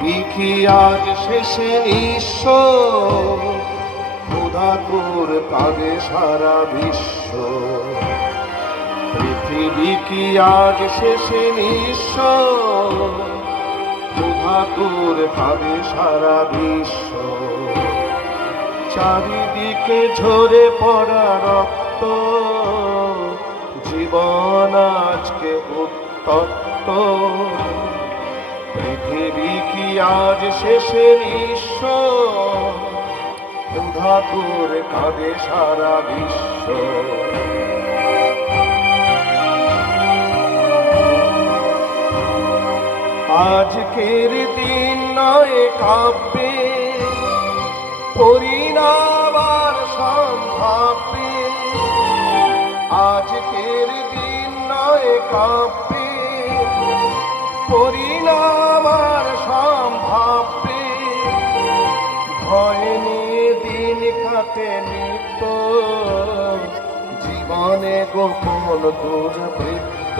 পৃথিবী কি আজ শেষে নিঃস্ব, ক্ষুধাতুর কাঁদে সারা বিশ্ব। পৃথিবী কি আজ শেষে নিঃস্ব, ক্ষুধাতুর কাঁদে সারা বিশ্ব। চারিদিকে ঝরে পড়া রক্ত, জীবন আজকে উত্তপ্ত। পৃথিবী কি আজ শেষে নিঃস্ব, ক্ষুধাতুর কাঁদে সারা বিশ্ব। আজকের দিন নয় কাব্যে, পরিণাম আর সম্ভাব্যে। আজকের দিন নয় কাব্যে, পরিণাম আর সম্ভাব্যে। ভয় নিয়ে দিন কাটে নিত্য, জীবনে গোপন দুর্বৃত্ত।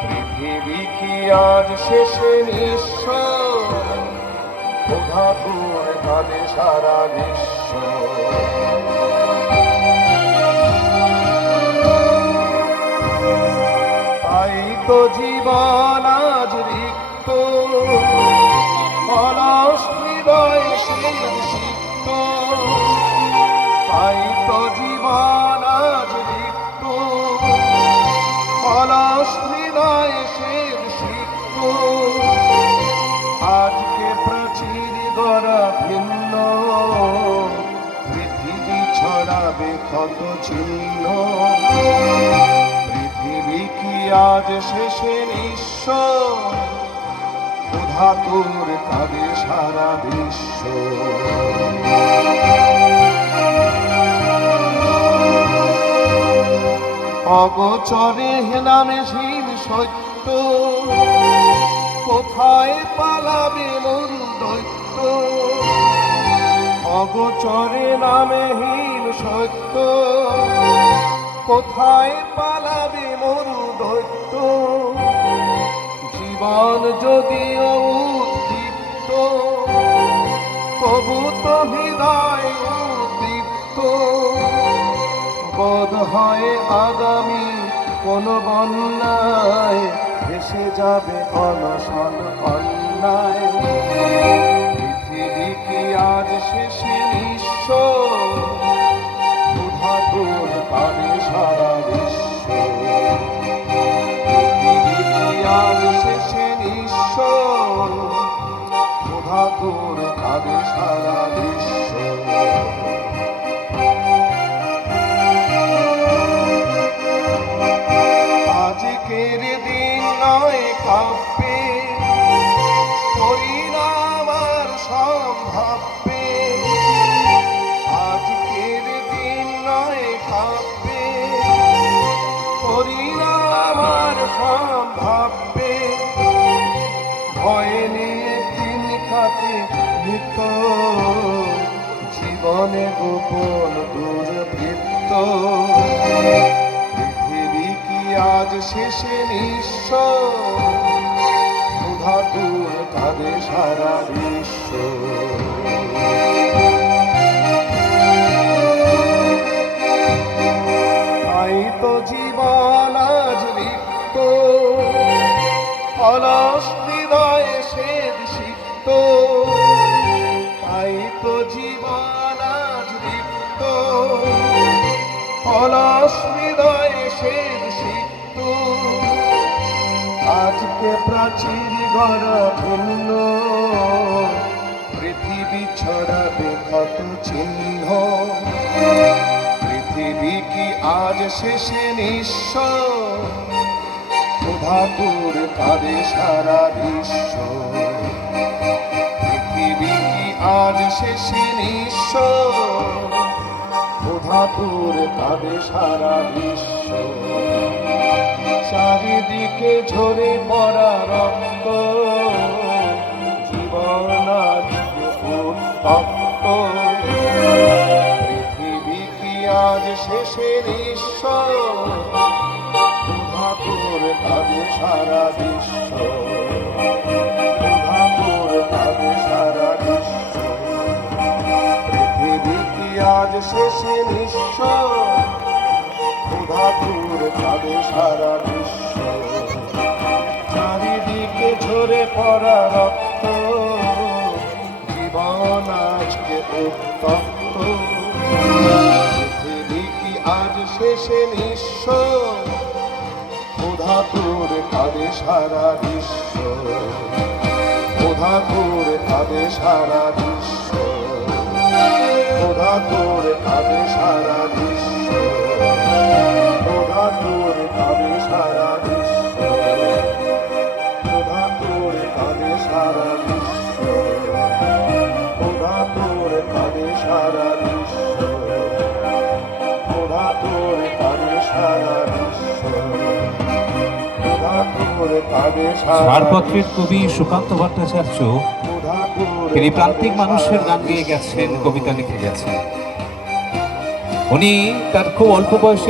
পৃথিবী কি আজ শেষে নিঃস্ব, ক্ষুধাতুর কাঁদে সারা বিশ্ব। তাই তো জীবন আজ রিক্ত, অলস হৃদয় সিক্ত। তাই তো জীবন আজ রিক্ত, অলস হৃদয় সিক্ত। আজকে প্রাচীর গড়া ভিন্ন, পৃথিবী ছড়াবে ক্ষত চিহ্ন। পৃথিবী কি আজ শেষে নিঃস্ব, ক্ষুধাতুর কাঁদে সারা বিশ্ব। অগোচরে নামে ঝিম সত্য, কোথায় পালাবে মরু দৈত্য। অগোচরে নামে হীন সত্য, কোথায় পালাবে মরু দৈত্য। জীবন যদিও উদ্দীপ্ত, তবু তো হৃদয় উদ্দীপ্ত। বোধ হয় আগামী কোন বন্যায় ভেসে যাবে অনশন অন্যায়। পৃথিবী কি আজ শেষে নিঃস্ব, ক্ষুধাতুর কাঁদে সারা বিশ্ব। পৃথিবী কি আজ শেষে নিঃস্ব, ক্ষুধাতুর কাঁদে সারা বিশ্ব। আজকের দিন নয় কাব্যে, পরিণাম আর সম্ভাব্যে। আজকের দিন নয় কাব্যে, পরিণাম আর সম্ভাব্যে। ভয় নিয়ে দিন কাটে নিত্য, জীবনে গোপন দুর্বৃত্ত। আজ শেষে নিঃস্ব, ক্ষুধাতুর কাঁদে সারা বিশ্ব। তাই তো জীবন আজ রিক্ত, অলস হৃদয় সিক্ত। তাই তো জীবন আজ রিক্ত, অলস হৃদয় সিক্ত। আজকে প্রাচীর গড়া ভিন্ন, পৃথিবী ছড়াবে ক্ষত চিহ্ন। পৃথিবী কি আজ শেষে নিঃস্ব, ক্ষুধাতুর কাঁদে সারা বিশ্ব। পৃথিবী কি আজ শেষে নিঃস্ব, ক্ষুধাতুর কাঁদে সারা বিশ্ব। চারিদিকে ঝরে পড়া রক্ত, জীবন আজকে উত্তপ্ত। পৃথিবী কি আজ শেষে নিঃস্ব, ক্ষুধাতুর কাঁদে সারা বিশ্ব। শেষে নিঃস্ব, ক্ষুধাতুর কাঁদে সারা বিশ্ব। চারিদিকে ঝরে পড়া রক্ত, জীবন আজকে উত্তপ্ত, পৃথিবী কি আজ শেষে নিঃস্ব, ক্ষুধাতুর কাঁদে সারা বিশ্ব। ক্ষুধাতুর কাঁদে সারা বিশ্ব, ক্ষুধাতুর কাঁদে সারা বিশ্ব, ক্ষুধাতুর কাঁদে সারা বিশ্ব, ক্ষুধাতুর কাঁদে সারা বিশ্ব, ক্ষুধাতুর কাঁদে সারা বিশ্ব, ক্ষুধাতুর কাঁদে সারা বিশ্ব, ক্ষুধাতুর কাঁদে সারা ছাড়পত্রের কবি সুকান্ত ভট্টাচার্য তিনি প্রান্তিক মানুষের গান গেয়ে গেছেন, কবিতা লিখে গেছেন। উনি তার খুব অল্প বয়সে